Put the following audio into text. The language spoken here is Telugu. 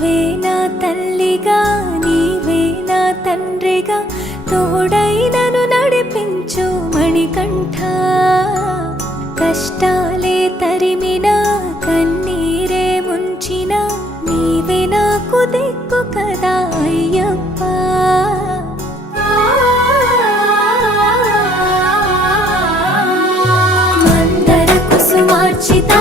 నీవే నా తల్లిగా నీవే నా తండ్రిగా తోడై నన్ను నడిపించు మణికంఠ కష్టాలే తరిమినా కన్నీరే ముంచినా నీవే నాకు దిక్కు కదా అయ్యప్ప మందర కుసుమార్చితా